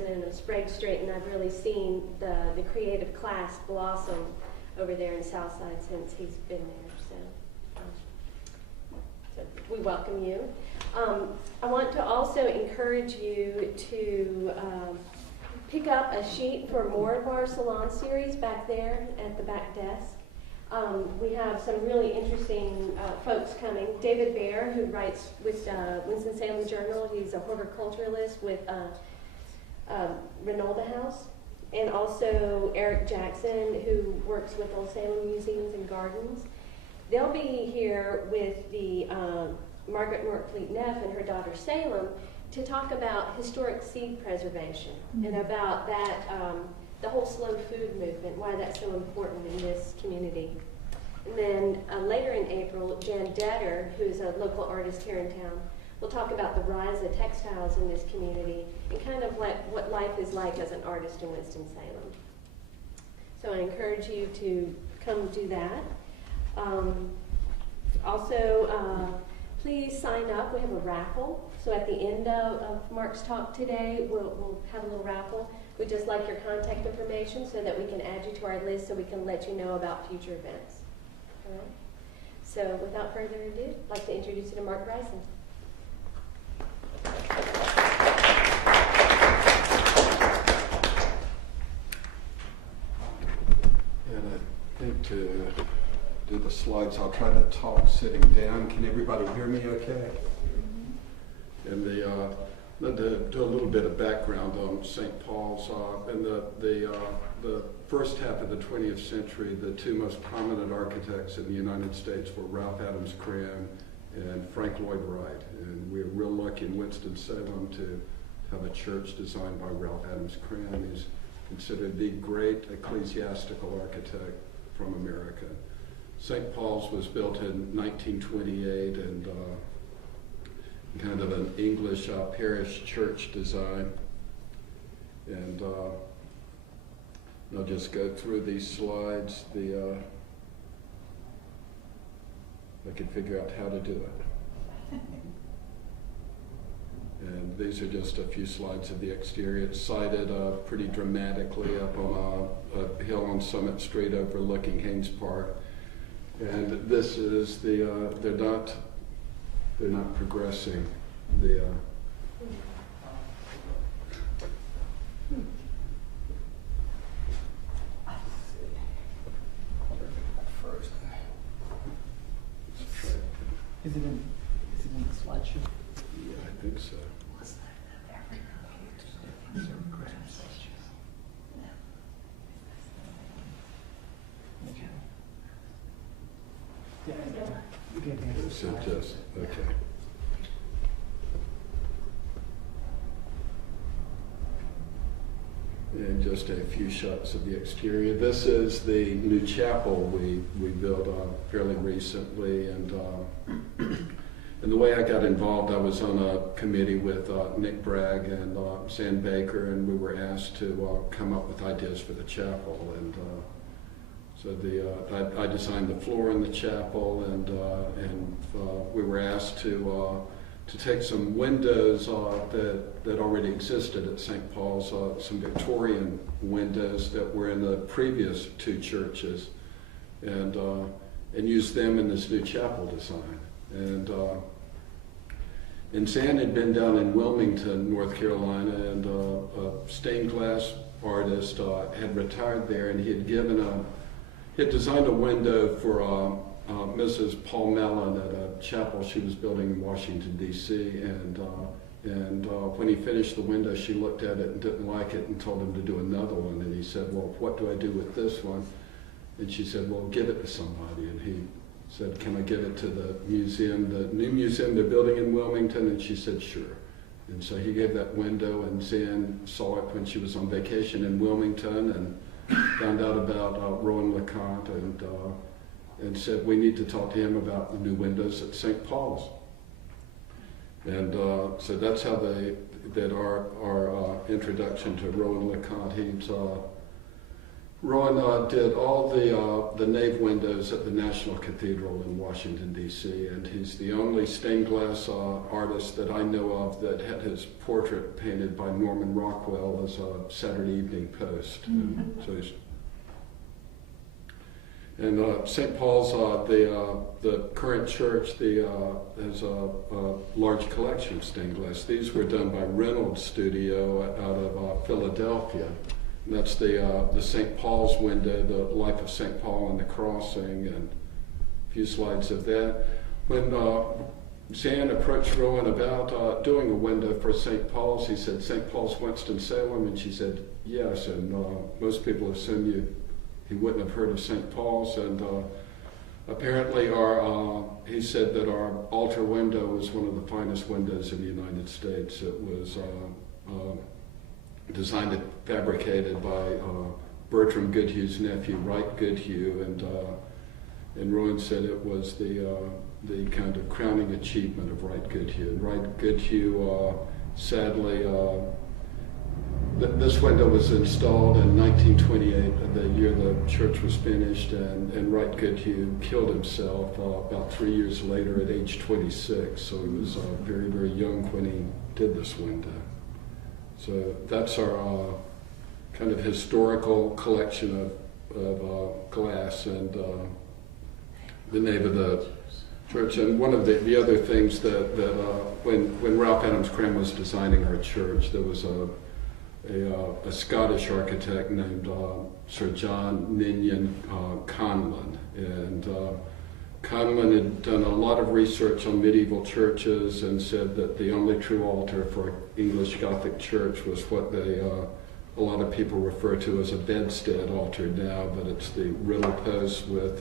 of Sprague Street, and I've really seen the creative class blossom over there in Southside since he's been there. So we welcome you. I want to also encourage you to pick up a sheet for more of our Salon series back there at the back desk. We have some really interesting folks coming. David Baer, who writes with Winston-Salem Journal. He's a horticulturalist with Renolda House. And also Eric Jackson, who works with Old Salem Museums and Gardens. They'll be here with the Margaret Norfleet Neff and her daughter Salem to talk about historic seed preservation and about that, the whole slow food movement, why that's so important in this community. And then later in April, Jan Detter, who's a local artist here in town, will talk about the rise of textiles in this community and kind of like what life is like as an artist in Winston-Salem. So I encourage you to come do that. Also, please sign up. We have a raffle. So at the end of Marc's talk today, we'll have a little raffle. We'd just like your contact information so that we can add you to our list so we can let you know about future events. All right? So without further ado, I'd like to introduce you to Marc Bryson. And I think to do the slides, I'll try to talk sitting down. Can everybody hear me okay? And to do a little bit of background on St. Paul's. In the first half of the 20th century, the two most prominent architects in the United States were Ralph Adams Cram and Frank Lloyd Wright. And we're real lucky in Winston-Salem to have a church designed by Ralph Adams Cram. He's considered the great ecclesiastical architect from America. St. Paul's was built in 1928 and kind of an English parish church design. And I'll just go through these slides. I can figure out how to do it. And these are just a few slides of the exterior. It's sited pretty dramatically up on a hill on Summit Street overlooking Haynes Park. And this is they're not progressing. Is it in the slideshow? Yeah, I think so. So just, okay. And just a few shots of the exterior. This is the new chapel we built fairly recently, and the way I got involved, I was on a committee with Nick Bragg and Sam Baker, and we were asked to come up with ideas for the chapel. And so I designed the floor in the chapel, and we were asked to take some windows that already existed at St. Paul's, some Victorian windows that were in the previous two churches, and use them in this new chapel design. And Zan had been down in Wilmington, North Carolina, and a stained glass artist had retired there, and he had designed a window for Mrs. Paul Mellon at a chapel she was building in Washington, D.C. And when he finished the window, she looked at it and didn't like it and told him to do another one. And he said, well, what do I do with this one? And she said, well, give it to somebody. And he said, can I give it to the museum, the new museum they're building in Wilmington? And she said, sure. And so he gave that window, and Zan saw it when she was on vacation in Wilmington and found out about Rowan LeConte and said, we need to talk to him about the new windows at St. Paul's. And so that's how our introduction to Rowan LeConte. Rowan did all the nave windows at the National Cathedral in Washington, D.C., and he's the only stained glass artist that I know of that had his portrait painted by Norman Rockwell as a Saturday Evening Post. Mm-hmm. And St. Paul's, the current church, has a large collection of stained glass. These were done by Reynolds Studio out of Philadelphia. And that's the St. Paul's window, the life of St. Paul and the crossing, and a few slides of that. When Zan approached Rowan about doing a window for St. Paul's, he said, "St. Paul's, Winston-Salem," and she said, "Yes," and most people assume he wouldn't have heard of St. Paul's, and apparently he said that our altar window was one of the finest windows in the United States. It was designed and fabricated by Bertram Goodhue's nephew, Wright Goodhue, and Rowan said it was the kind of crowning achievement of Wright Goodhue. And Wright Goodhue, sadly, this window was installed in 1928, the year the church was finished, and Wright Goodhue killed himself about 3 years later at age 26. So he was very, very young when he did this window. So that's our kind of historical collection of glass and the nave of the church. And one of the other things that when Ralph Adams Cram was designing our church, there was a Scottish architect named Sir John Ninian Conlon, and Conlon had done a lot of research on medieval churches and said that the only true altar for English Gothic church was what a lot of people refer to as a bedstead altar now, but it's the riddle post with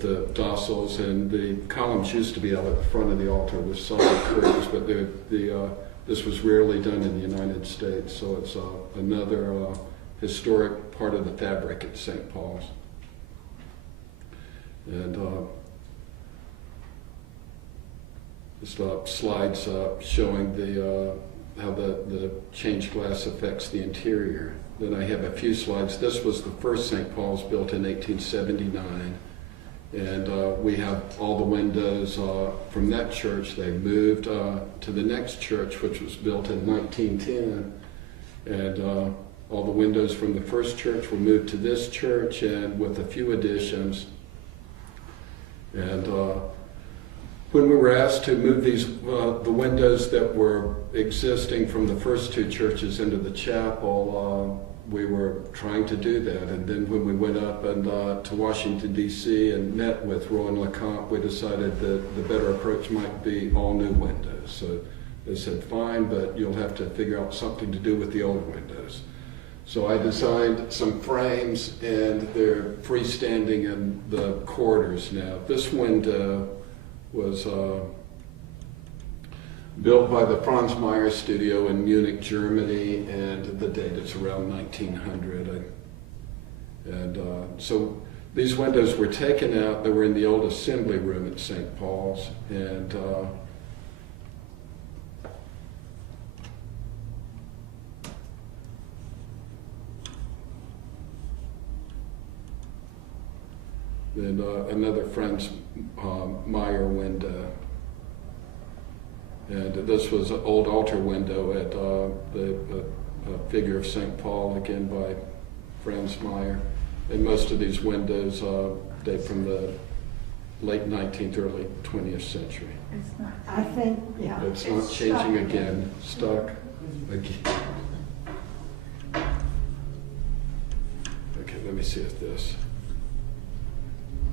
the dossals, and the columns used to be out at the front of the altar with solid curves, but this was rarely done in the United States, so it's another historic part of the fabric at St. Paul's. And just slides showing how the changed glass affects the interior. Then I have a few slides. This was the first St. Paul's built in 1879. And we have all the windows from that church. They moved to the next church, which was built in 1910. And all the windows from the first church were moved to this church, and with a few additions. And when we were asked to move the windows that were existing from the first two churches into the chapel, we were trying to do that. And then when we went up to Washington, D.C. and met with Rowan LeCompte, we decided that the better approach might be all new windows. So they said, "Fine, but you'll have to figure out something to do with the old windows." So I designed some frames, and they're freestanding in the corridors now. This window was built by the Franz Meyer studio in Munich, Germany, and the date is around 1900. And so these windows were taken out. They were in the old assembly room at St. Paul's, and then another Franz Meyer window. And this was an old altar window at the figure of St. Paul, again by Franz Meyer. And most of these windows date from the late 19th, early 20th century. It's not, I think, yeah. It's not changing again. Stuck again. Okay, let me see if this.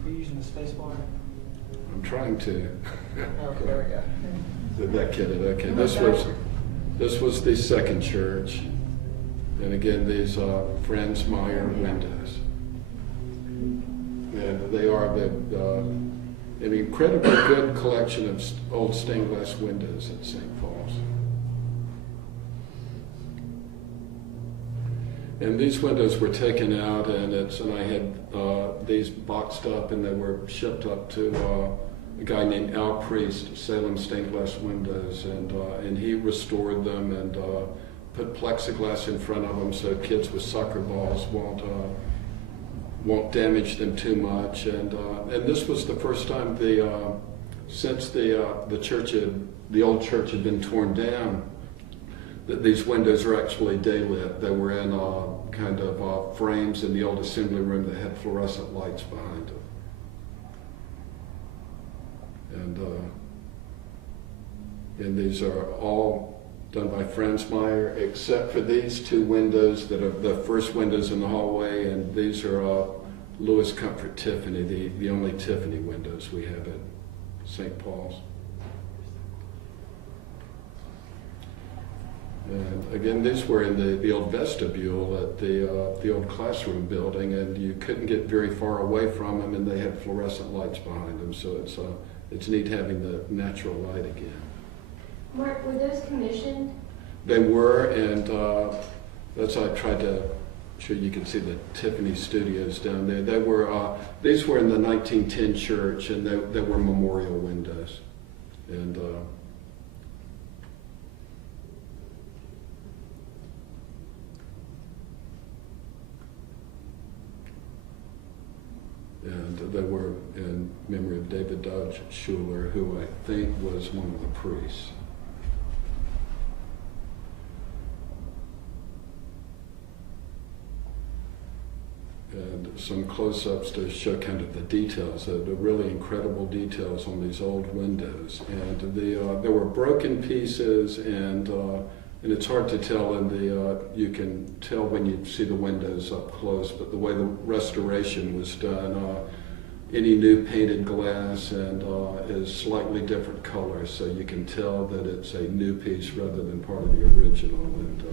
Are you using the space bar? I'm trying to. Okay, there we go. Did that get it? Okay, this was the second church, and again these Franz Meyer windows, and they are an incredibly good collection of old stained glass windows at St. Paul's. And these windows were taken out, and I had these boxed up, and they were shipped up to a guy named Al Priest, Salem Stained Glass Windows, and he restored them and put plexiglass in front of them so kids with soccer balls won't damage them too much. And this was the first time since the old church had been torn down, that these windows are actually day-lit. They were in kind of frames in the old assembly room that had fluorescent lights behind them. And these are all done by Franz Meyer, except for these two windows that are the first windows in the hallway, and these are Louis Comfort Tiffany, the only Tiffany windows we have at St. Paul's. And again, these were in the old vestibule at the old classroom building, and you couldn't get very far away from them, and they had fluorescent lights behind them, so it's neat having the natural light again. Mark, were those commissioned? They were, and that's how I tried to show you can see the Tiffany studios down there. They were these were in the 1910 church, and they were memorial windows, and they were in memory of David Dodge Schuler, who I think was one of the priests. And some close-ups to show kind of the details, the really incredible details on these old windows. And there were broken pieces, and it's hard to tell. You can tell when you see the windows up close, but the way the restoration was done, any new painted glass and is slightly different colors, so you can tell that it's a new piece rather than part of the original. And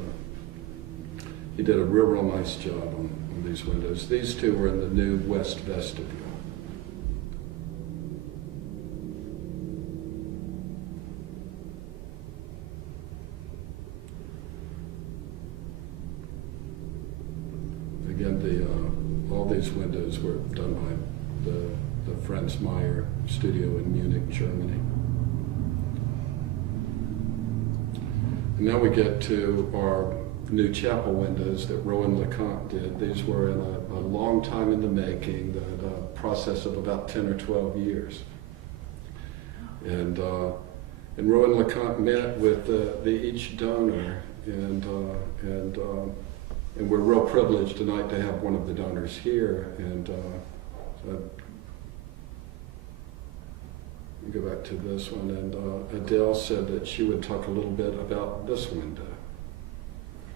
he did a real nice job on these windows. These two were in the new west vestibule. Again, all these windows were done by the Franz Meyer studio in Munich, Germany. And now we get to our new chapel windows that Rowan LeConte did. These were in a long time in the making, the process of about 10 or 12 years. And Rowan LeConte met with each donor, and we're real privileged tonight to have one of the donors here. And so go back to this one, and Adele said that she would talk a little bit about this window.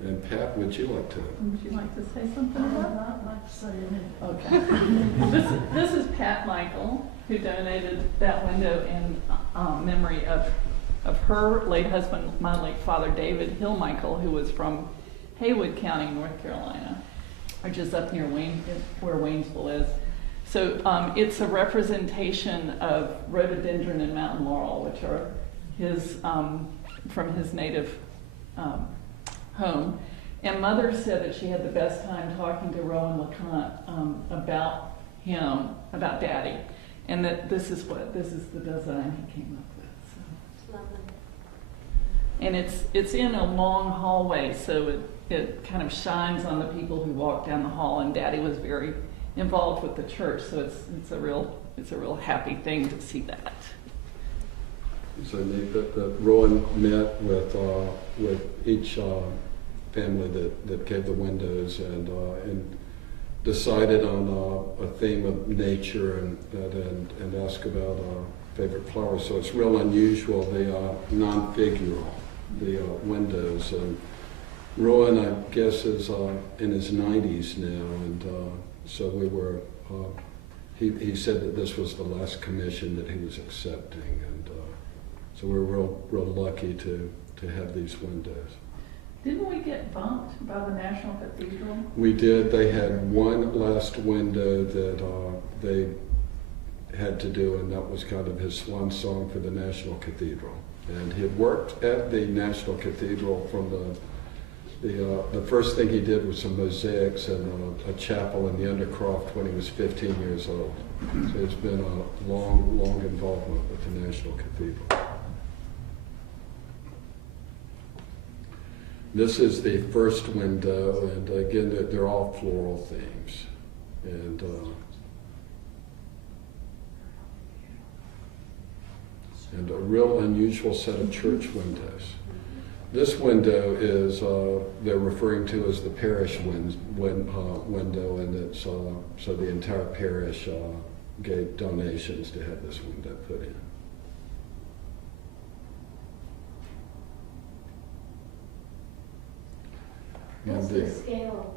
And Pat, would you like to? Would you like to say something about that? I'd like to say anything. Okay. This is Pat Michael, who donated that window in memory of her late husband, my late father, David Hill Michael, who was from Haywood County, North Carolina, or just up near where Waynesville is. So it's a representation of rhododendron and mountain laurel, which are his from his native home. And Mother said that she had the best time talking to Rowan LeConte about him, about Daddy, and that this is the design he came up with. So. Lovely. And it's in a long hallway, so it kind of shines on the people who walk down the hall. And Daddy was very involved with the church, so it's a real happy thing to see that. So neat that Rowan met with each family that gave the windows, and decided on a theme of nature and asked about favorite flowers. So it's real unusual, the non-figural, the windows. And Rowan, I guess, is in his 90s now, and so we were. He said that this was the last commission that he was accepting, and so we're real lucky to have these windows. Didn't we get bumped by the National Cathedral? We did. They had one last window that they had to do, and that was kind of his swan song for the National Cathedral. And he had worked at the National Cathedral from the first thing he did was some mosaics and a chapel in the Undercroft when he was 15 years old. So it's been a long involvement with the National Cathedral. This is the first window, and again, they're all floral themes. And a real unusual set of church windows. This window is, they're referring to as the parish window, and it's, so the entire parish gave donations to have this window put in. What's the scale?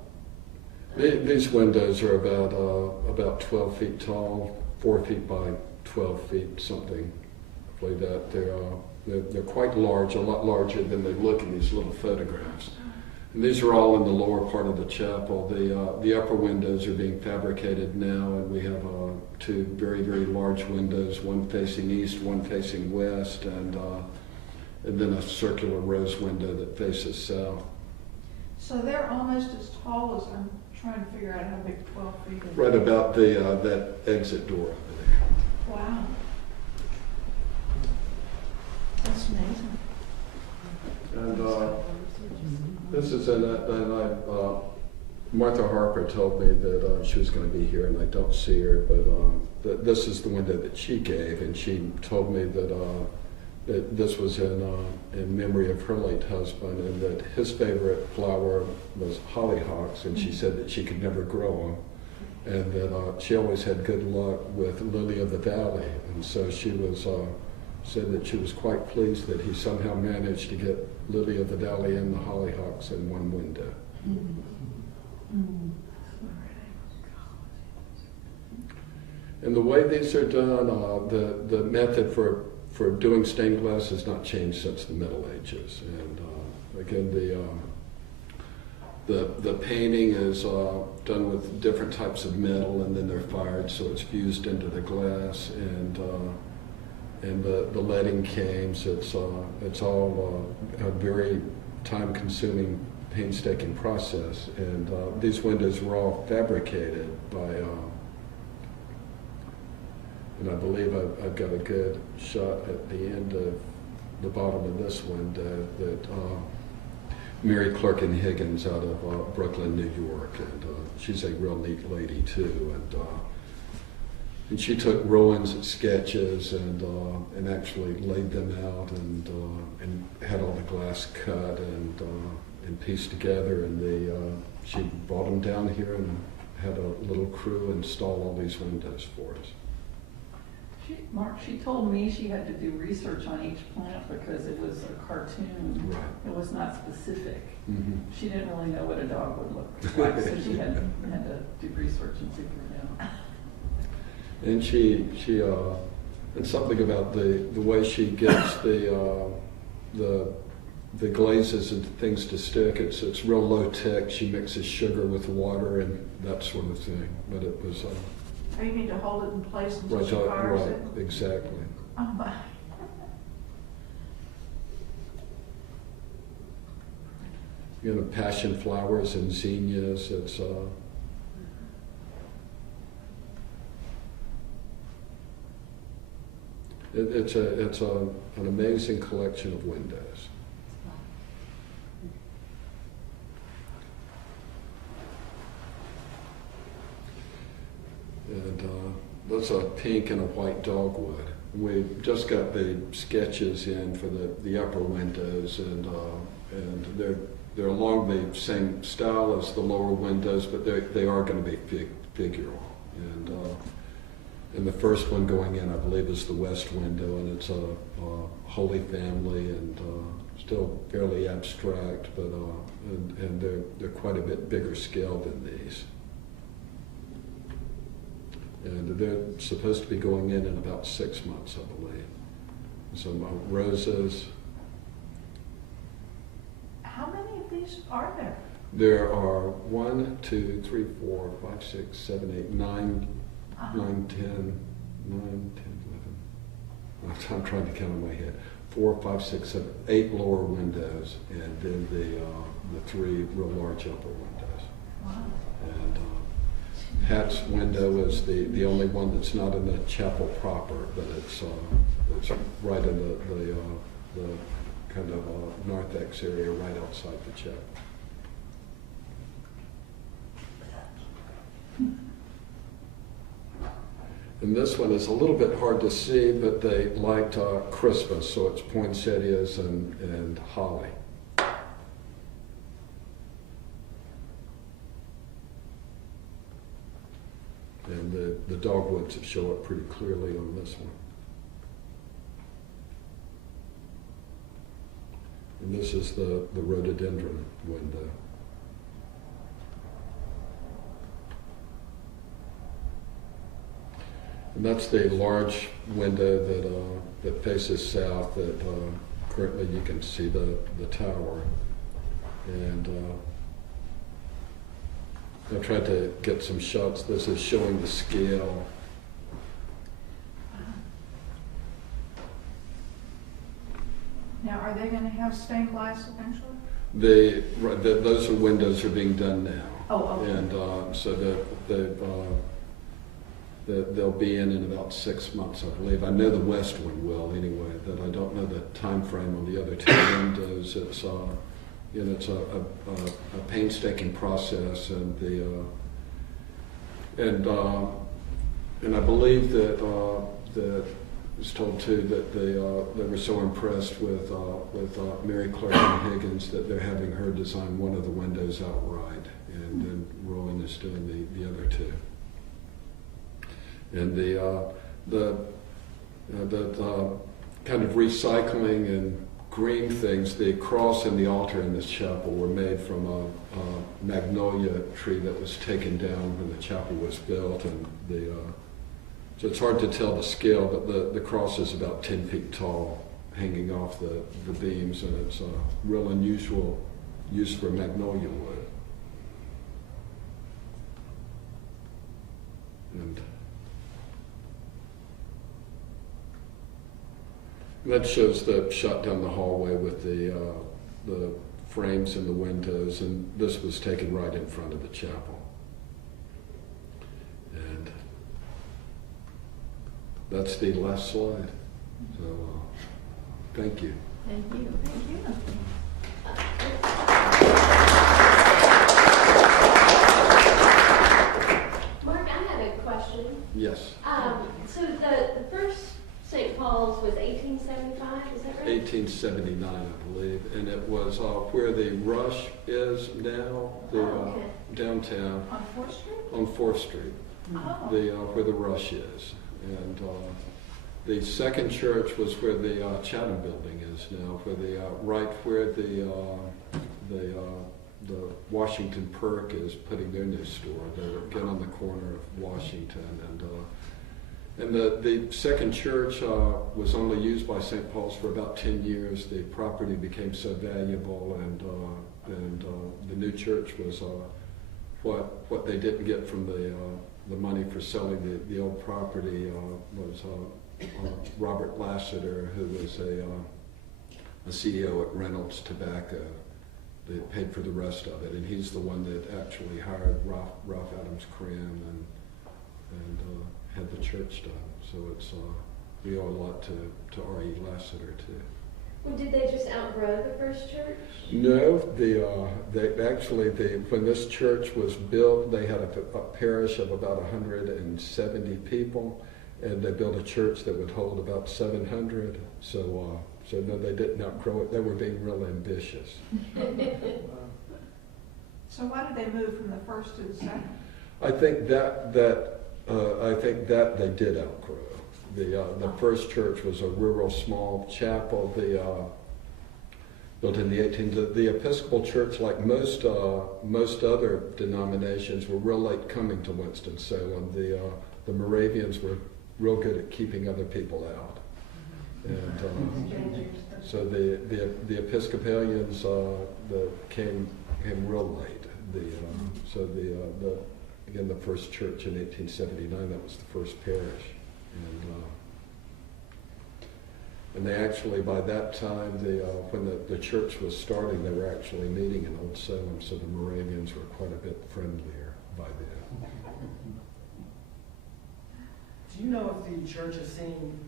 These windows are about 12 feet tall, 4 feet by 12 feet, something like that. They're quite large, a lot larger than they look in these little photographs. And these are all in the lower part of the chapel. The upper windows are being fabricated now, and we have two very, very large windows, one facing east, one facing west, and then a circular rose window that faces south. So they're almost as tall as, I'm trying to figure out how big 12 feet is. Right about that exit door over there. Wow. That's amazing. And this is Martha Harper told me that she was going to be here, and I don't see her, but this is the window that she gave, and she told me that this was in memory of her late husband, and that his favorite flower was hollyhocks, and she said that she could never grow them, and that she always had good luck with lily of the valley, and so she was said that she was quite pleased that he somehow managed to get lily of the valley and the hollyhocks in one window. And the way these are done, the method for doing stained glass has not changed since the Middle Ages. And again, the painting is done with different types of metal, and then they're fired, so it's fused into the glass. And the leading cames, it's all a very time-consuming, painstaking process. And these windows were all fabricated by, and I believe I've got a good shot at the end of the bottom of this window that Mary Clerkin Higgins out of Brooklyn, New York, and she's a real neat lady too. And she took Rowan's sketches and actually laid them out and had all the glass cut and pieced together. And she brought them down here and had a little crew install all these windows for us. Mark, she told me she had to do research on each plant because it was a cartoon. Right. It was not specific. Mm-hmm. She didn't really know what a dog would look like, so she had to do research and figure it out. And she and something about the way she gets the glazes and things to stick. It's real low tech. She mixes sugar with water and that sort of thing. But it was Oh, you need to hold it in place until right, she fires right, it? exactly. Oh my. You know, passion flowers and zinnias. It's an amazing collection of windows. And that's a pink and a white dogwood. We just got the sketches in for the upper windows, and they're along the same style as the lower windows, but they are going to be figural. And the first one going in, I believe, is the west window, and it's a Holy Family, and still fairly abstract, but and they're quite a bit bigger scale than these. And they're supposed to be going in about 6 months, I believe. Some roses. How many of these are there? There are 1, 2, 3, 4, 5, 6, 7, 8, 9, 9, 10, 9, 10, 11. I'm trying to count in my head. 4, 5, 6, 7, 8 lower windows, and then the 3 real large upper windows. Wow. And Pat's window is the only one that's not in the chapel proper, but it's right in the kind of narthex area right outside the chapel. And this one is a little bit hard to see, but they liked Christmas, so it's poinsettias and holly. And the dogwoods show up pretty clearly on this one. And this is the rhododendron window. And that's the large window that faces south that currently you can see the tower. And I tried to get some shots. This is showing the scale. Now, are they gonna have stained glass eventually? Those windows are being done now. Oh, okay. And so they'll be in about 6 months, I believe. I know the west one will anyway. That I don't know the time frame on the other two windows. It's it's a painstaking process, and and I believe that I was told too that they were so impressed with Mary Clark Higgins that they're having her design one of the windows outright, and then Rowan is doing the other two. And the kind of recycling and green things, the cross and the altar in this chapel were made from a magnolia tree that was taken down when the chapel was built, and so it's hard to tell the scale, but the cross is about 10 feet tall, hanging off the beams, and it's a real unusual use for magnolia wood. And that shows the shot down the hallway with the frames in the windows, and this was taken right in front of the chapel. And that's the last slide. So thank you. Thank you. Thank you. Mark, I had a question. Yes. So the first St. Paul's was 1875, is that right? 1879, I believe, and it was where the Rush is now, okay. Downtown On 4th Street? on 4th Street, Oh. where the Rush is. And the second church was where the Chatham building is now, right where the Washington Perk is putting their new store. They're again on the corner of Washington, and the second church was only used by St. Paul's for about 10 years. The property became so valuable, and the new church was what they didn't get from the money for selling the old property was Robert Lassiter, who was a CEO at Reynolds Tobacco. They paid for the rest of it, and he's the one that actually hired Ralph Adams Cram and had the church done. So it's we owe a lot to R.E. Lassiter too. Well, did they just outgrow the first church? No, when this church was built, they had a parish of about 170 people, and they built a church that would hold about 700. So no, they didn't outgrow it. They were being real ambitious. So why did they move from the first to the second? I think that they did outgrow. The first church was a rural small chapel. Built in the 18th. The Episcopal Church, like most other denominations, were real late coming to Winston-Salem. The Moravians were real good at keeping other people out, and so the Episcopalians came real late. Again, the first church in 1879, that was the first parish. And they actually, by that time, when the church was starting, they were actually meeting in Old Salem, so the Moravians were quite a bit friendlier by then. Do you know if the church has seen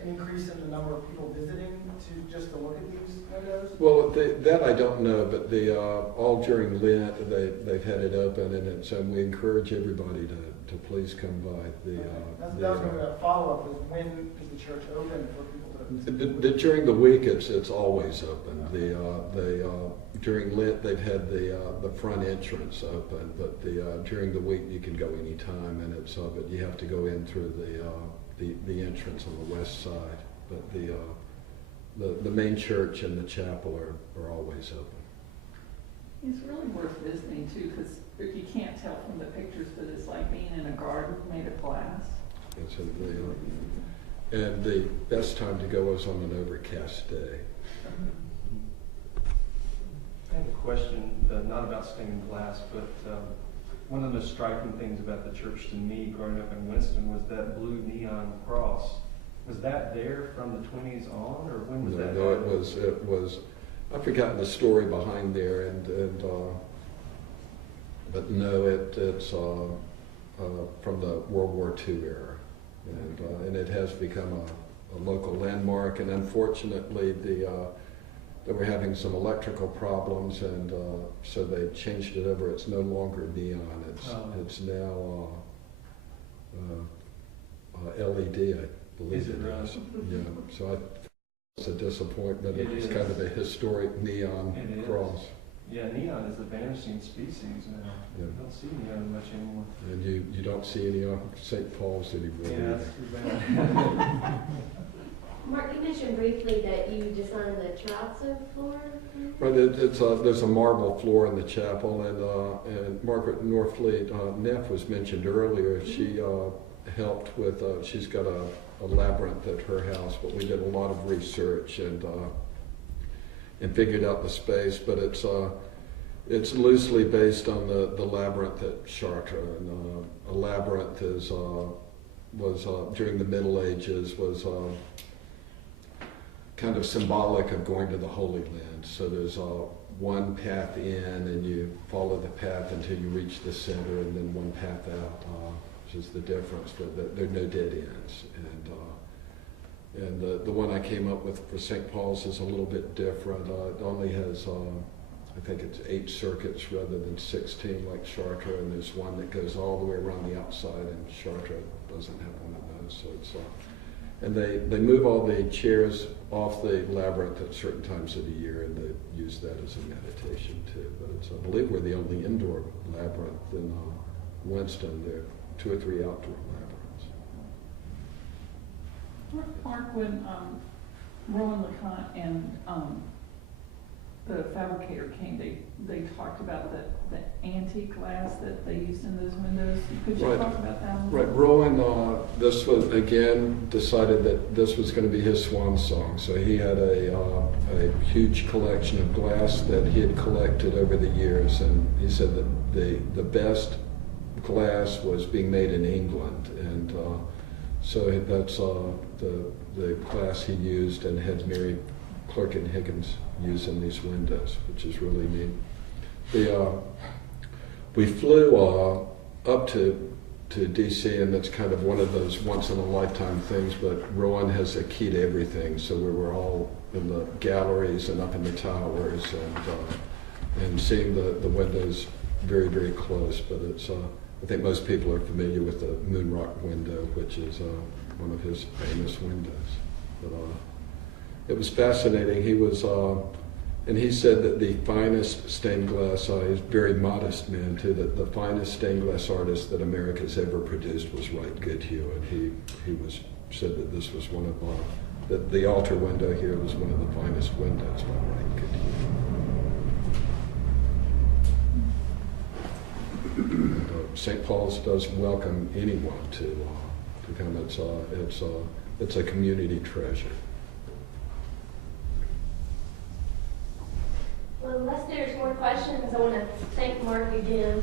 an increase in the number of people visiting just to look at these windows? Well, that I don't know, but all during Lent, they've had it open, and we encourage everybody to please come by. That's a follow-up, is when is the church open for people to? During the week, it's always open. During Lent, they've had the front entrance open, but during the week you can go anytime, and but you have to go in through the entrance on the west side. But the main church and the chapel are always open. It's really worth visiting too, because you can't tell from the pictures, but it's like being in a garden made of glass. And the best time to go is on an overcast day. I have a question, not about stained glass, but one of the most striking things about the church to me growing up in Winston was that blue neon cross. Was that there from the 20s on, or when was that? No, it was. I've forgotten the story behind there, but no, it's from the World War II era. And it has become a local landmark, and unfortunately they were having some electrical problems, and so they changed it over. It's no longer neon, it's now LED, I believe Is it really? Yeah, so it's a disappointment. It It's is. kind of a historic neon It is. cross. Yeah, neon is a vanishing species now. Yeah. You don't see neon much anymore. And you don't see any on St. Paul's anymore. Yeah, either. that's too bad. Mark, you mentioned briefly that you designed the terrazzo floor. Right, there's a marble floor in the chapel, and Margaret Norfleet Neff was mentioned earlier. She helped with. She's got a labyrinth at her house, but we did a lot of research and figured out the space. But it's loosely based on the labyrinth at Chartres. And a labyrinth was during the Middle Ages was. Kind of symbolic of going to the Holy Land. So there's one path in, and you follow the path until you reach the center, and then one path out, which is the difference. But there are no dead ends. And the one I came up with for St. Paul's is a little bit different. It only has, I think it's 8 circuits rather than 16 like Chartres, and there's one that goes all the way around the outside, and Chartres doesn't have one of those. So it's and they move all the chairs off the labyrinth at certain times of the year, and they use that as a meditation too. But it's, I believe we're the only indoor labyrinth in Winston. There are 2 or 3 outdoor labyrinths. Mark, when Rowan LeConte and the fabricator came, they talked about the antique glass that they used in those windows. Could you Right. talk about that a little Right, Rowan, this was, again, decided that this was going to be his swan song. So he had a huge collection of glass that he had collected over the years, and he said that the best glass was being made in England, and so that's the glass he used and had Mary Clark and Higgins using these windows, which is really neat. We flew up to DC, and that's kind of one of those once in a lifetime things, but Rowan has a key to everything, so we were all in the galleries and up in the towers, and seeing the windows very, very close. But it's I think most people are familiar with the Moon Rock window, which is one of his famous windows. But it was fascinating. He was, and he said that the finest stained glass, he's a very modest man too, that the finest stained glass artist that America's ever produced was Wright Goodhue, and he said that this was one of, that the altar window here was one of the finest windows by Wright Goodhue. St. Paul's does welcome anyone to come. It's a community treasure. Well, unless there's more questions, I want to thank Mark again